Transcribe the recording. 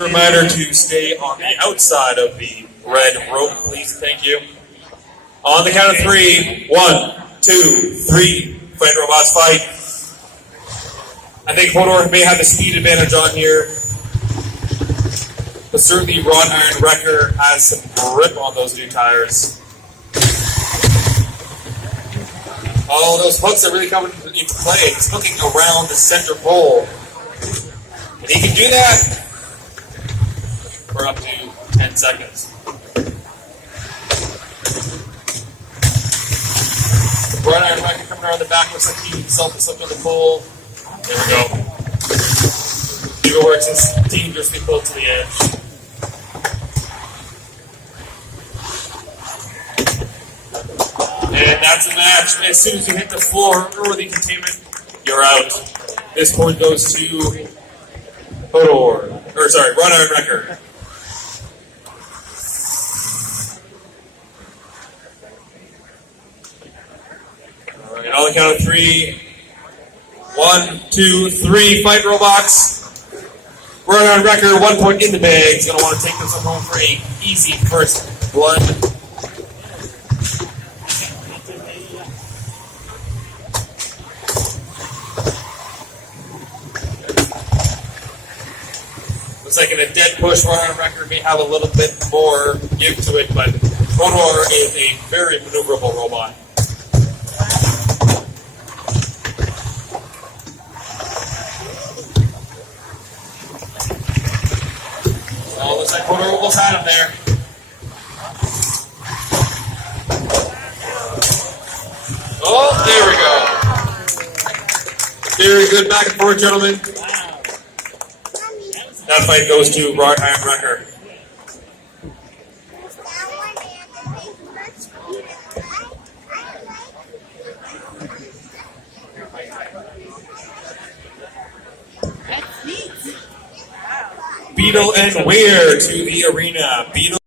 Reminder to stay on the outside of the red rope, please. Thank you. On the count of three. 1, 2, 3. Fight robots, fight. I think Hodor may have the speed advantage on here, but certainly Wrought Iron Wrecker has some grip on those new tires. Oh, those hooks are really coming into play. He's hooking around the center pole. And he can do that for up to 10 seconds. Wrought Iron Wrecker coming around the back, looks like he himself is slipped on the pole. There we go. Diva Works is dangerously close to the edge. And that's a match. As soon as you hit the floor or the containment, you're out. This point goes to Hodor. Wrought Iron Wrecker. Alright, on the count of three. 1, 2, 3. Fight robots. Wrought Iron Wrecker, 1 point in the bag. He's going to want to take this one home for a easy first blood. Looks like in a dead push, Wrought Iron Wrecker may have a little bit more give to it, but Hodor is a very maneuverable robot. Oh, looks like Hodor almost had him there. Oh, there we go. Very good back and forth, gentlemen. That fight goes to Wrought Iron Wrecker. Beetle and Weir to the arena. Beetle